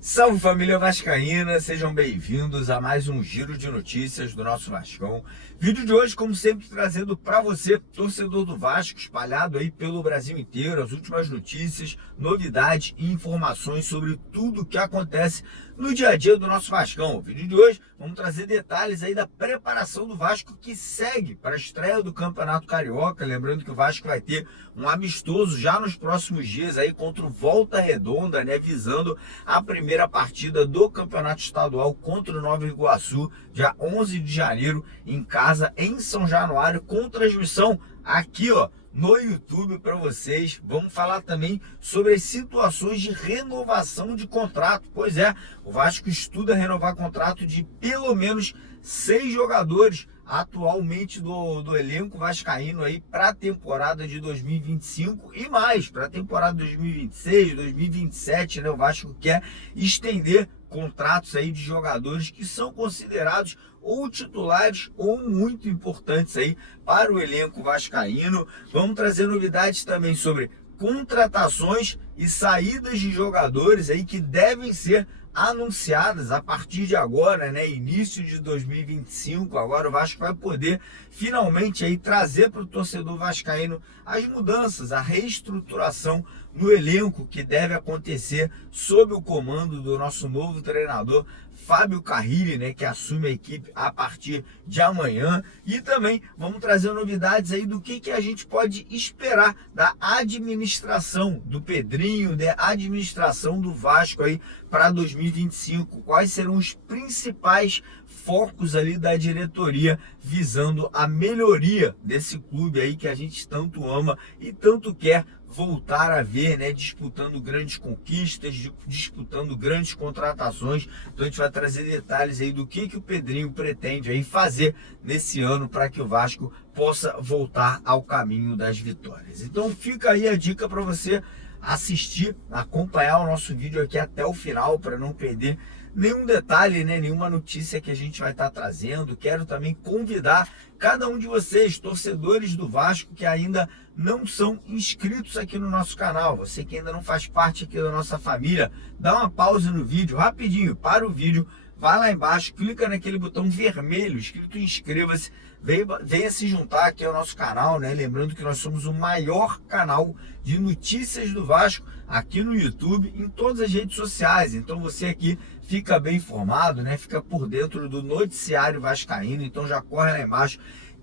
Salve família vascaína, sejam bem-vindos a mais um giro de notícias do nosso Vascão. Vídeo de hoje, como sempre, trazendo para você, torcedor do Vasco, espalhado aí pelo Brasil inteiro, as últimas notícias, novidades e informações sobre tudo o que acontece no dia a dia do nosso Vascão. No vídeo de hoje, vamos trazer detalhes aí da preparação do Vasco que segue para a estreia do Campeonato Carioca. Lembrando que o Vasco vai ter um amistoso já nos próximos dias aí contra o Volta Redonda, né, visando a primeira partida do Campeonato Estadual contra o Nova Iguaçu, dia 11 de janeiro, em casa, em São Januário, com transmissão aqui, ó, no YouTube para vocês. Vamos falar também sobre as situações de renovação de contrato. Pois é, o Vasco estuda renovar contrato de pelo menos 6 jogadores atualmente do elenco vascaíno aí para a temporada de 2025 e mais, para a temporada 2026, 2027, né? O Vasco quer estender contratos aí de jogadores que são considerados ou titulares ou muito importantes aí para o elenco vascaíno. Vamos trazer novidades também sobre contratações e saídas de jogadores aí que devem ser anunciadas a partir de agora, né, início de 2025. Agora o Vasco vai poder finalmente aí trazer para o torcedor vascaíno as mudanças, a reestruturação no elenco que deve acontecer sob o comando do nosso novo treinador Fábio Carrilli, né, que assume a equipe a partir de amanhã. E também vamos trazer novidades aí do que a gente pode esperar da administração do Pedrinho, da administração do Vasco aí para 2025. Quais serão os principais focos ali da diretoria visando a melhoria desse clube aí que a gente tanto ama e tanto quer voltar a ver, né, disputando grandes conquistas, disputando grandes contratações. Então a gente vai trazer detalhes aí do que o Pedrinho pretende aí fazer nesse ano para que o Vasco possa voltar ao caminho das vitórias. Então fica aí a dica para você assistir, acompanhar o nosso vídeo aqui até o final para não perder nenhum detalhe, né, nenhuma notícia que a gente vai estar trazendo. Quero também convidar cada um de vocês, torcedores do Vasco, que ainda não são inscritos aqui no nosso canal. Você que ainda não faz parte aqui da nossa família, dá uma pausa no vídeo, rapidinho, para o vídeo, vai lá embaixo, clica naquele botão vermelho escrito inscreva-se, venha se juntar aqui ao nosso canal, né? Lembrando que nós somos o maior canal de notícias do Vasco aqui no YouTube, em todas as redes sociais. Então você aqui fica bem informado, né? Fica por dentro do noticiário vascaíno. Então já corre lá embaixo,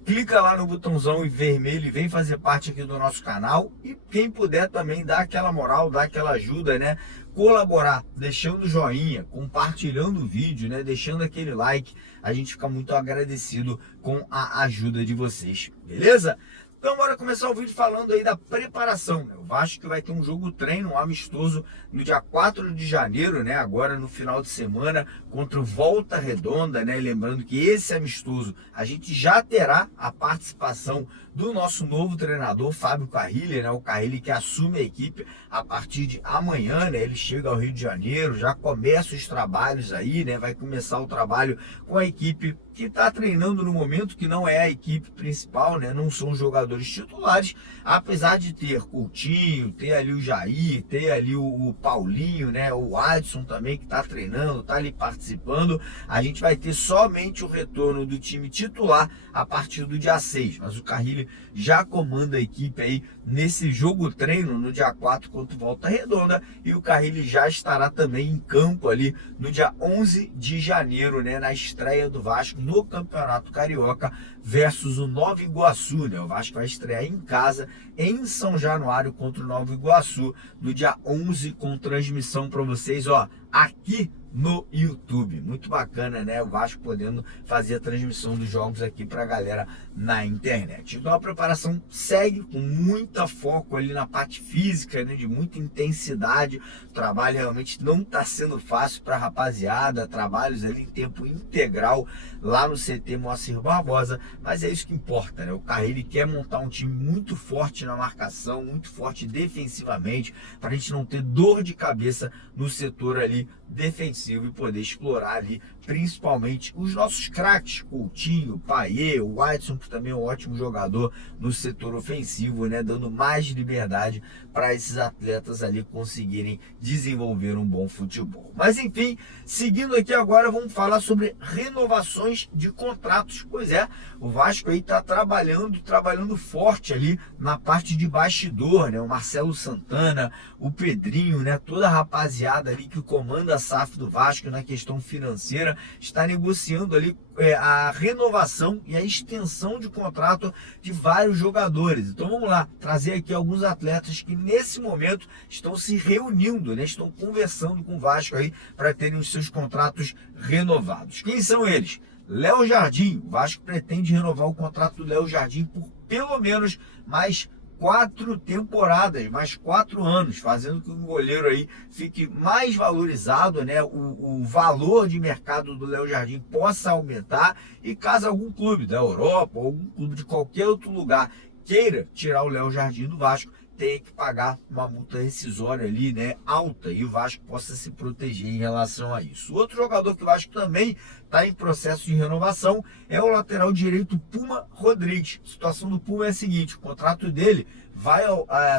clica lá no botãozão vermelho e vem fazer parte aqui do nosso canal. E quem puder também dá aquela moral, dá aquela ajuda, né? Colaborar, deixando o joinha, compartilhando o vídeo, né? Deixando aquele like. A gente fica muito agradecido com a ajuda de vocês, beleza? Então bora começar o vídeo falando aí da preparação, né? O Vasco vai ter um jogo treino, um amistoso no dia 4 de janeiro, né? Agora no final de semana contra o Volta Redonda, né? Lembrando que esse amistoso a gente já terá a participação do nosso novo treinador Fábio Carrilli, né? O Carrilli que assume a equipe a partir de amanhã, né? Ele chega ao Rio de Janeiro, já começa os trabalhos aí, né? Vai começar o trabalho com a equipe que está treinando no momento, que não é a equipe principal, né? Não são jogadores titulares, apesar de ter Coutinho, ter ali o Jair, ter ali o Paulinho, né? O Adson também que está treinando, está ali participando. A gente vai ter somente o retorno do time titular a partir do dia 6, mas o Carrilli já comanda a equipe aí nesse jogo treino no dia 4 contra o Volta Redonda, e o Carrilli já estará também em campo ali no dia 11 de janeiro, né? Na estreia do Vasco no Campeonato Carioca versus o Nova Iguaçu, né? O Vasco vai estrear em casa em São Januário contra o Nova Iguaçu no dia 11 com transmissão para vocês, ó, aqui no YouTube. Muito bacana, né? O Vasco podendo fazer a transmissão dos jogos aqui pra galera na internet. Então a preparação segue com muita foco ali na parte física, né? De muita intensidade. O trabalho realmente não tá sendo fácil pra rapaziada. Trabalhos ali em tempo integral lá no CT Moacir Barbosa. Mas é isso que importa, né? O Carrilli quer montar um time muito forte na marcação, muito forte defensivamente, pra gente não ter dor de cabeça no setor ali defensivo e poder explorar ali principalmente os nossos craques, Coutinho, Payet, o Whiteson, que também é um ótimo jogador no setor ofensivo, né, dando mais liberdade para esses atletas ali conseguirem desenvolver um bom futebol. Mas enfim, seguindo aqui agora, vamos falar sobre renovações de contratos. Pois é, o Vasco aí está trabalhando forte ali na parte de bastidor, né? O Marcelo Santana, o Pedrinho, né? Toda a rapaziada ali que comanda a SAF do Vasco na questão financeira está negociando ali a renovação e a extensão de contrato de vários jogadores. Então vamos lá, trazer aqui alguns atletas que nesse momento estão se reunindo, né? Estão conversando com o Vasco aí para terem os seus contratos renovados. Quem são eles? Léo Jardim. O Vasco pretende renovar o contrato do Léo Jardim por pelo menos mais 4 temporadas, mais 4 anos, fazendo com que o goleiro aí fique mais valorizado, né? O valor de mercado do Léo Jardim possa aumentar, e caso algum clube da Europa ou algum clube de qualquer outro lugar queira tirar o Léo Jardim do Vasco, tem que pagar uma multa rescisória ali, né, alta, e o Vasco possa se proteger em relação a isso. Outro jogador que o Vasco também está em processo de renovação é o lateral direito Puma Rodrigues. A situação do Puma é a seguinte: o contrato dele vai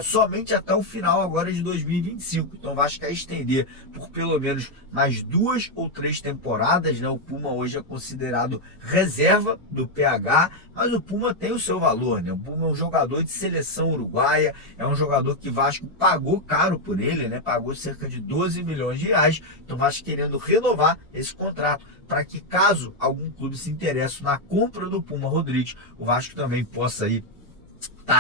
somente até o final agora de 2025. Então o Vasco quer estender por pelo menos mais 2 ou 3 temporadas, né? O Puma hoje é considerado reserva do PH, mas o Puma tem o seu valor, né? O Puma é um jogador de seleção uruguaia, é um jogador que o Vasco pagou caro por ele, né? Pagou cerca de 12 milhões de reais. Então o Vasco querendo renovar esse contrato para que, caso algum clube se interesse na compra do Puma Rodrigues, o Vasco também possa ir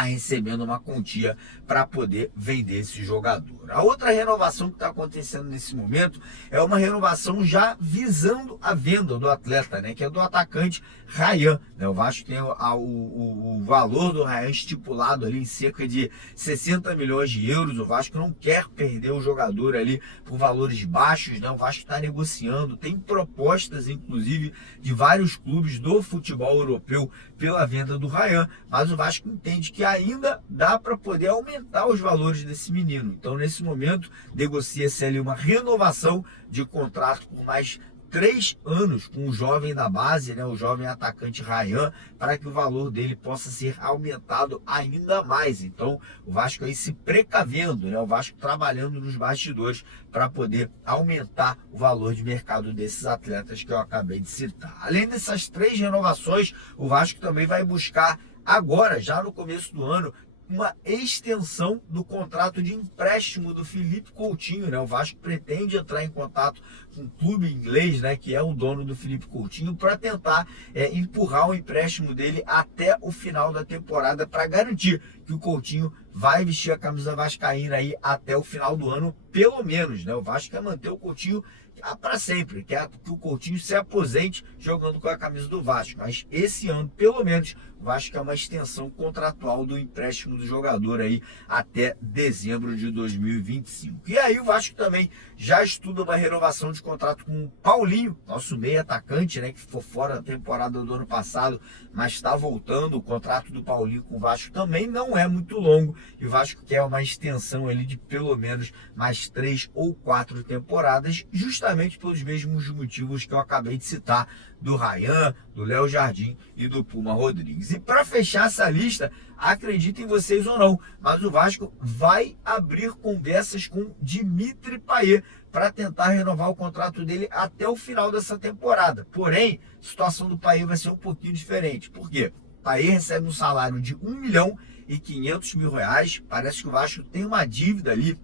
recebendo uma quantia para poder vender esse jogador. A outra renovação que está acontecendo nesse momento é uma renovação já visando a venda do atleta, né, que é do atacante Ryan, né? O Vasco tem o valor do Ryan estipulado ali em cerca de 60 milhões de euros. O Vasco não quer perder o jogador ali por valores baixos, né? O Vasco está negociando, tem propostas inclusive de vários clubes do futebol europeu pela venda do Ryan, mas o Vasco entende que ainda dá para poder aumentar os valores desse menino. Então, nesse momento, negocia-se ali uma renovação de contrato por mais 3 anos com o jovem da base, né, o jovem atacante Ryan, para que o valor dele possa ser aumentado ainda mais. Então, o Vasco aí se precavendo, né, o Vasco trabalhando nos bastidores para poder aumentar o valor de mercado desses atletas que eu acabei de citar. Além dessas 3 renovações, o Vasco também vai buscar agora, já no começo do ano, uma extensão do contrato de empréstimo do Felipe Coutinho, né? O Vasco pretende entrar em contato com o clube inglês, né, que é o dono do Felipe Coutinho, para tentar empurrar o empréstimo dele até o final da temporada, para garantir que o Coutinho vai vestir a camisa vascaína aí até o final do ano, pelo menos, né? O Vasco quer manter o Coutinho para sempre, quer que o Coutinho se aposente jogando com a camisa do Vasco, mas esse ano, pelo menos, o Vasco quer uma extensão contratual do empréstimo do jogador aí até dezembro de 2025. E aí o Vasco também já estuda uma renovação de contrato com o Paulinho, nosso meio atacante, né, que ficou fora da temporada do ano passado, mas está voltando. O contrato do Paulinho com o Vasco também não é muito longo, e o Vasco quer uma extensão ali de pelo menos mais 3 ou 4 temporadas, justamente pelos mesmos motivos que eu acabei de citar, do Ryan, do Léo Jardim e do Puma Rodrigues. E para fechar essa lista, acreditem vocês ou não, mas o Vasco vai abrir conversas com Dimitri Payet para tentar renovar o contrato dele até o final dessa temporada. Porém, a situação do Payet vai ser um pouquinho diferente. Por quê? Payet recebe um salário de R$1.500.000. Parece que o Vasco tem uma dívida ali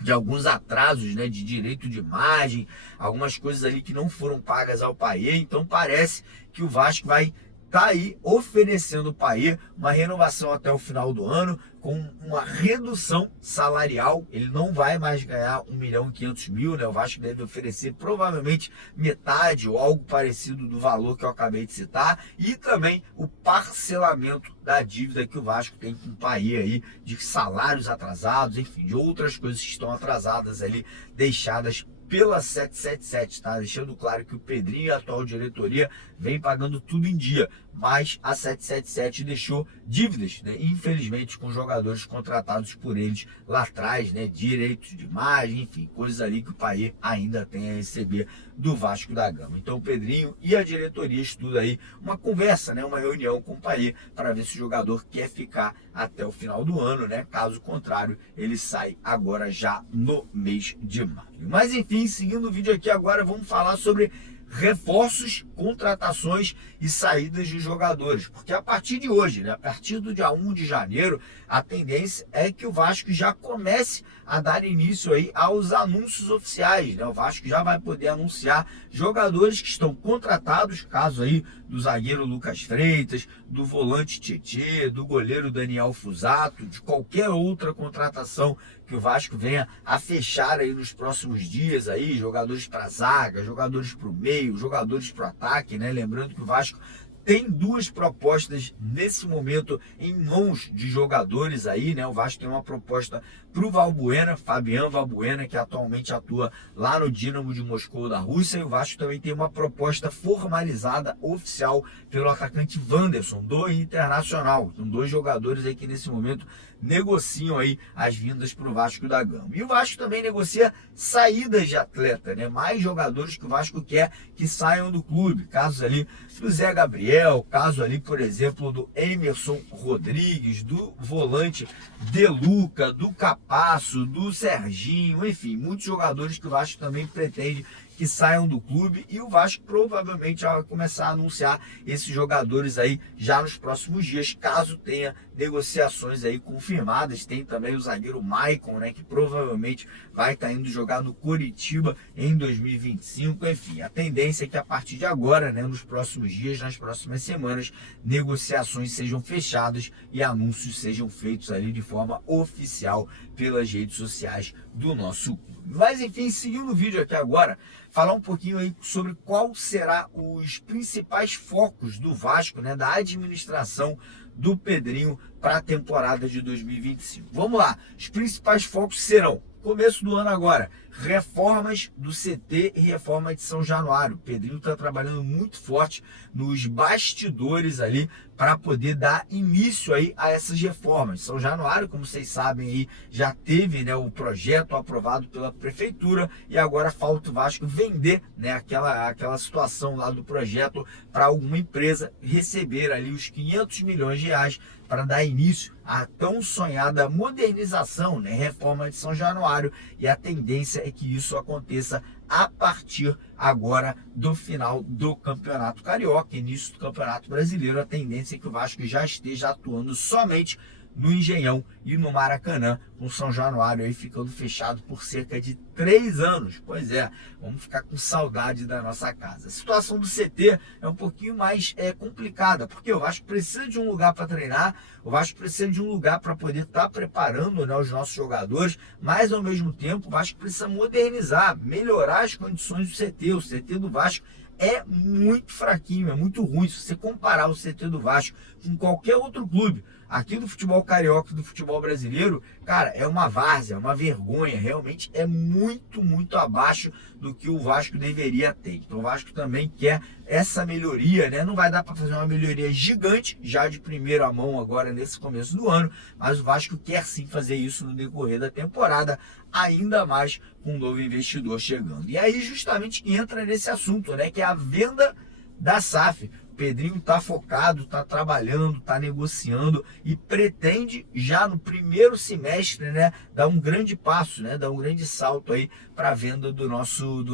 de alguns atrasos, né, de direito de imagem, algumas coisas ali que não foram pagas ao Payet. Então parece que o Vasco vai estar aí oferecendo ao Payet uma renovação até o final do ano, com uma redução salarial. Ele não vai mais ganhar R$1.500.000, né? O Vasco deve oferecer provavelmente metade ou algo parecido do valor que eu acabei de citar, e também o parcelamento da dívida que o Vasco tem com o Payet aí, de salários atrasados, enfim, de outras coisas que estão atrasadas ali, deixadas pela 777, tá? Deixando claro que o Pedrinho e a atual diretoria vem pagando tudo em dia, mas a 777 deixou dívidas, né, infelizmente, com jogadores contratados por eles lá atrás, né, direitos de imagem, enfim, coisas ali que o Payet ainda tem a receber do Vasco da Gama. Então o Pedrinho e a diretoria estudam aí uma conversa, né, uma reunião com o Payet para ver se o jogador quer ficar até o final do ano, né? Caso contrário, ele sai agora já no mês de maio. Mas enfim, seguindo o vídeo aqui agora, vamos falar sobre reforços, contratações e saídas de jogadores. Porque a partir de hoje, né, a partir do dia 1 de janeiro, a tendência é que o Vasco já comece a dar início aí aos anúncios oficiais, né? O Vasco já vai poder anunciar jogadores que estão contratados, caso aí do zagueiro Lucas Freitas, do volante Tietê, do goleiro Daniel Fusato, de qualquer outra contratação que o Vasco venha a fechar aí nos próximos dias aí, jogadores para zaga, jogadores para o meio, jogadores para o ataque, né? Lembrando que o Vasco tem duas propostas nesse momento em mãos de jogadores aí, né? O Vasco tem uma proposta para o Valbuena, Fabian Valbuena, que atualmente atua lá no Dinamo de Moscou da Rússia, e o Vasco também tem uma proposta formalizada, oficial, pelo atacante Wanderson, do Internacional. São dois jogadores aí que nesse momento negociam aí as vindas para o Vasco da Gama. E o Vasco também negocia saídas de atleta, né? Mais jogadores que o Vasco quer que saiam do clube. Casos ali do Zé Gabriel, caso ali, por exemplo, do Emerson Rodrigues, do volante De Luca, do Capasso, do Serginho, enfim, muitos jogadores que o Vasco também pretende que saiam do clube, e o Vasco provavelmente já vai começar a anunciar esses jogadores aí já nos próximos dias, caso tenha negociações aí confirmadas. Tem também o zagueiro Maicon, né, que provavelmente vai estar indo jogar no Coritiba em 2025. Enfim, a tendência é que a partir de agora, né, nos próximos dias, nas próximas semanas, negociações sejam fechadas e anúncios sejam feitos ali de forma oficial pelas redes sociais do nosso clube. Mas enfim, seguindo o vídeo aqui agora, falar um pouquinho aí sobre qual será os principais focos do Vasco, né, da administração do Pedrinho para a temporada de 2025. Vamos lá, os principais focos serão: começo do ano agora, reformas do CT e reforma de São Januário. O Pedrinho está trabalhando muito forte nos bastidores ali para poder dar início aí a essas reformas. São Januário, como vocês sabem aí, já teve, né, o projeto aprovado pela prefeitura, e agora falta o Vasco vender, né, aquela situação lá do projeto para alguma empresa receber ali os 500 milhões de reais para dar início à tão sonhada modernização, né, reforma de São Januário, e a tendência é que isso aconteça a partir agora do final do Campeonato Carioca, início do Campeonato Brasileiro. A tendência é que o Vasco já esteja atuando somente no Engenhão e no Maracanã, com São Januário aí ficando fechado por cerca de 3 anos. Pois é, vamos ficar com saudade da nossa casa. A situação do CT é um pouquinho mais complicada, porque o Vasco precisa de um lugar para treinar, o Vasco precisa de um lugar para poder estar preparando, né, os nossos jogadores, mas ao mesmo tempo o Vasco precisa modernizar, melhorar as condições do CT. O CT do Vasco é muito fraquinho, é muito ruim. Se você comparar o CT do Vasco com qualquer outro clube aqui do futebol carioca e do futebol brasileiro, cara, é uma várzea, é uma vergonha. Realmente é muito abaixo do que o Vasco deveria ter. Então o Vasco também quer essa melhoria, né? Não vai dar para fazer uma melhoria gigante já de primeira mão agora nesse começo do ano, mas o Vasco quer sim fazer isso no decorrer da temporada, ainda mais com um novo investidor chegando. E aí justamente que entra nesse assunto, né, que é a venda da SAF. O Pedrinho está focado, está trabalhando, está negociando e pretende já no primeiro semestre, né, dar um grande passo, né, dar um grande salto aí para a venda do nosso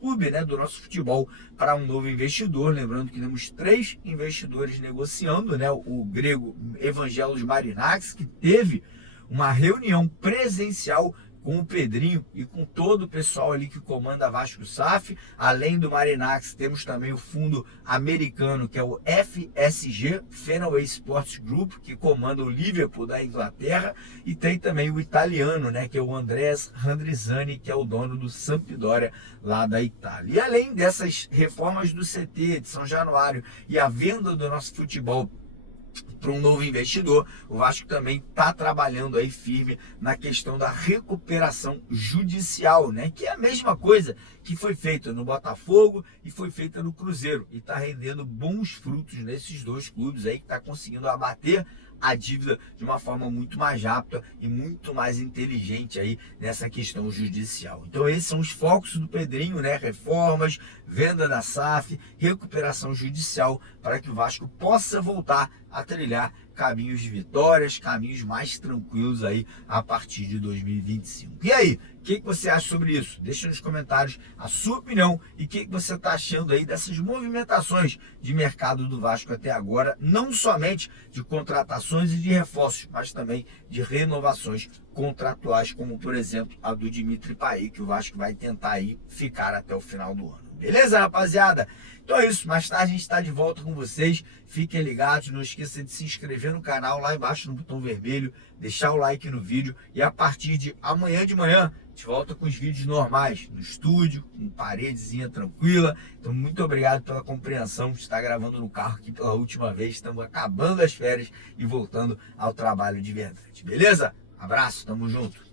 clube, né, do nosso futebol, para um novo investidor. Lembrando que temos 3 investidores negociando, né, o grego Evangelos Marinax, que teve uma reunião presencial com o Pedrinho e com todo o pessoal ali que comanda a Vasco SAF. Além do Marinax, temos também o fundo americano, que é o FSG, Fenway Sports Group, que comanda o Liverpool da Inglaterra, e tem também o italiano, né, que é o Andrés Randrizzani, que é o dono do Sampdoria lá da Itália. E além dessas reformas do CT de São Januário e a venda do nosso futebol para um novo investidor. O Vasco também está trabalhando aí firme na questão da recuperação judicial, né? Que é a mesma coisa que foi feita no Botafogo e foi feita no Cruzeiro. E está rendendo bons frutos nesses dois clubes aí, que está conseguindo abater a dívida de uma forma muito mais rápida e muito mais inteligente aí nessa questão judicial. Então esses são os focos do Pedrinho, né? Reformas, venda da SAF, recuperação judicial, para que o Vasco possa voltar a trilhar caminhos de vitórias, caminhos mais tranquilos aí a partir de 2025. E aí, o que você acha sobre isso? Deixa nos comentários a sua opinião e o que você está achando aí dessas movimentações de mercado do Vasco até agora, não somente de contratações e de reforços, mas também de renovações contratuais, como por exemplo a do Dimitri Payet, que o Vasco vai tentar aí ficar até o final do ano. Beleza, rapaziada? Então é isso, mais tarde a gente está de volta com vocês. Fiquem ligados, não esqueça de se inscrever no canal lá embaixo no botão vermelho, deixar o like no vídeo e a partir de amanhã de manhã a gente volta com os vídeos normais, no estúdio, com paredezinha tranquila. Então muito obrigado pela compreensão de estar gravando no carro aqui pela última vez. Estamos acabando as férias e voltando ao trabalho de verdade, beleza? Abraço, tamo junto.